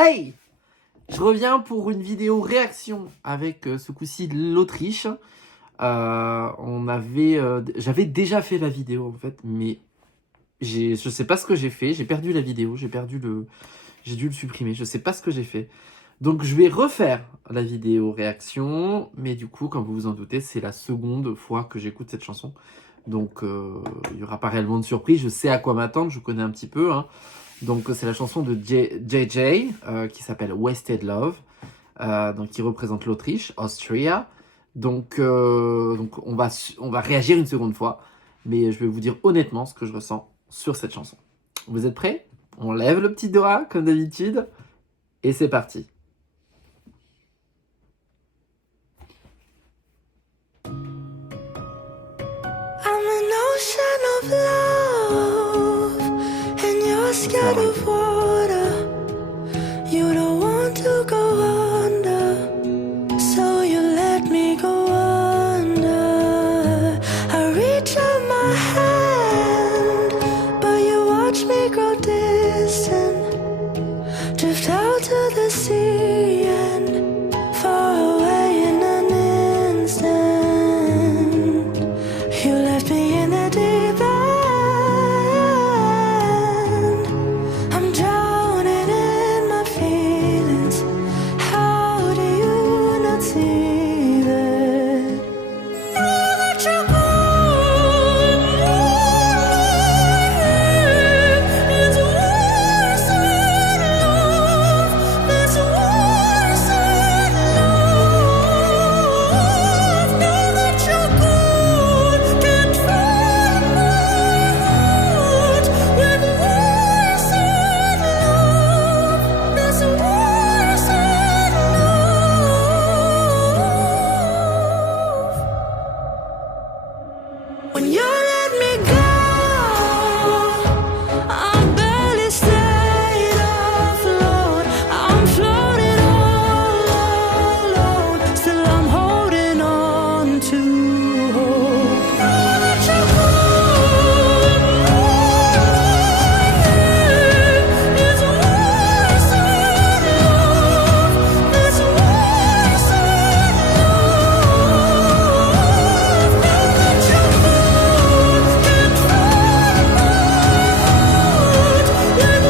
Hey! Je reviens pour une vidéo réaction avec ce coup-ci l'Autriche. J'avais déjà fait la vidéo en fait, mais je sais pas ce que j'ai fait. J'ai perdu la vidéo, j'ai dû le supprimer. Je sais pas ce que j'ai fait. Donc je vais refaire la vidéo réaction, mais du coup, comme vous vous en doutez, c'est la seconde fois que j'écoute cette chanson. Donc il n'y aura pas réellement de surprise. Je sais à quoi m'attendre, je connais un petit peu, hein. Donc c'est la chanson de JJ qui s'appelle Wasted Love, donc qui représente l'Autriche, Austria. Donc on va réagir une seconde fois, mais je vais vous dire honnêtement ce que je ressens sur cette chanson. Vous êtes prêts? On lève le petit doigt comme d'habitude et c'est parti. I'm an ocean of love, and you're scared of water. You don't want to go under, so you let me go under. I reach out my hand, but you watch me grow distant, drift out to the sea and far away in an instant. You left me in the deep end. I'm drowning in my feelings. How do you not see that? Know that you're gone. It's worse than love. It's worse than love. Know that you're gone. Can't find my heart with worse than love. It's worse than love. When you let me go, I barely stayed afloat. I'm floating all alone. Still I'm holding on to hope. Know that you're gone. It's worse than love. It's worse than love. Know that you're gone. Can't find my heart with worse than love.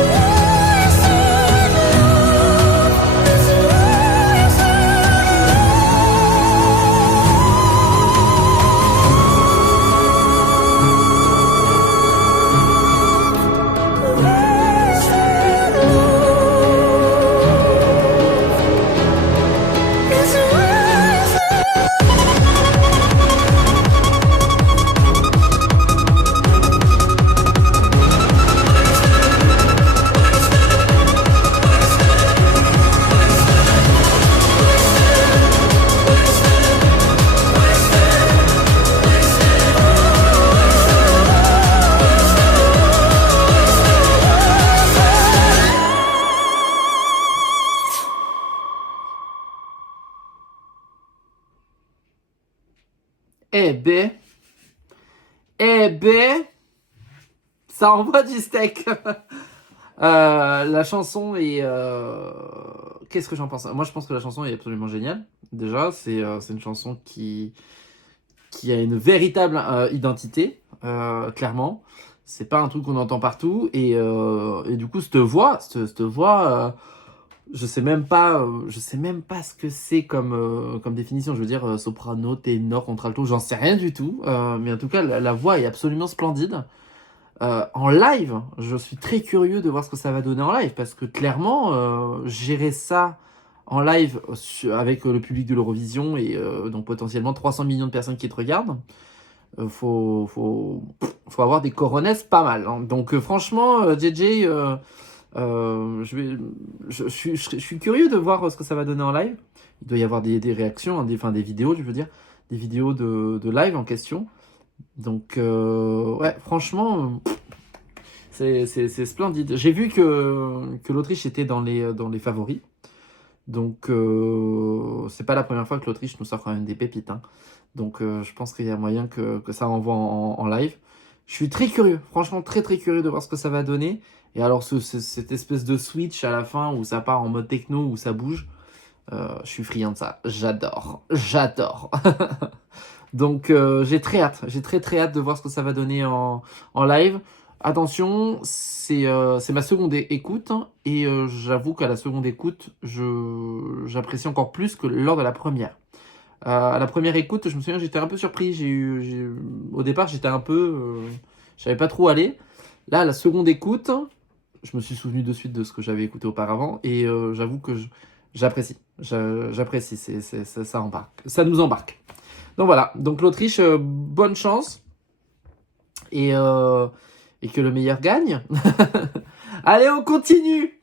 It's worse than Eh ben, ça envoie du steak. La chanson est... Qu'est-ce que j'en pense? Moi, je pense que la chanson est absolument géniale. Déjà, c'est une chanson qui a une véritable identité, clairement. C'est pas un truc qu'on entend partout. Et du coup, cette voix, je sais même pas ce que c'est comme définition. Je veux dire, soprano, ténor, contralto, j'en sais rien du tout. Mais en tout cas, la voix est absolument splendide. En live, je suis très curieux de voir ce que ça va donner en live, parce que clairement, gérer ça en live avec le public de l'Eurovision et donc potentiellement 300 millions de personnes qui te regardent, faut avoir des coronesses pas mal, hein. Donc franchement, JJ, je suis curieux de voir ce que ça va donner en live. Il doit y avoir des réactions, hein, des vidéos, je veux dire, des vidéos de live en question. Donc ouais, franchement, c'est splendide. J'ai vu que l'Autriche était dans les favoris. Donc c'est pas la première fois que l'Autriche nous sort quand même des pépites, hein. Donc je pense qu'il y a moyen que ça envoie en live. Je suis très curieux, franchement très curieux de voir ce que ça va donner. Et alors cette espèce de switch à la fin où ça part en mode techno, où ça bouge, je suis friand de ça. J'adore. Donc j'ai très hâte, j'ai très hâte de voir ce que ça va donner en live. Attention, c'est ma seconde écoute, hein, et j'avoue qu'à la seconde écoute, j'apprécie encore plus que lors de la première. À la première écoute, je me souviens, j'étais un peu surpris. Au départ, j'étais un peu, je savais pas trop aller. Là, à la seconde écoute, je me suis souvenu de suite de ce que j'avais écouté auparavant, et j'avoue que j'apprécie. J'apprécie, ça embarque, ça nous embarque. Donc voilà, donc l'Autriche, bonne chance, et que le meilleur gagne. Allez, on continue.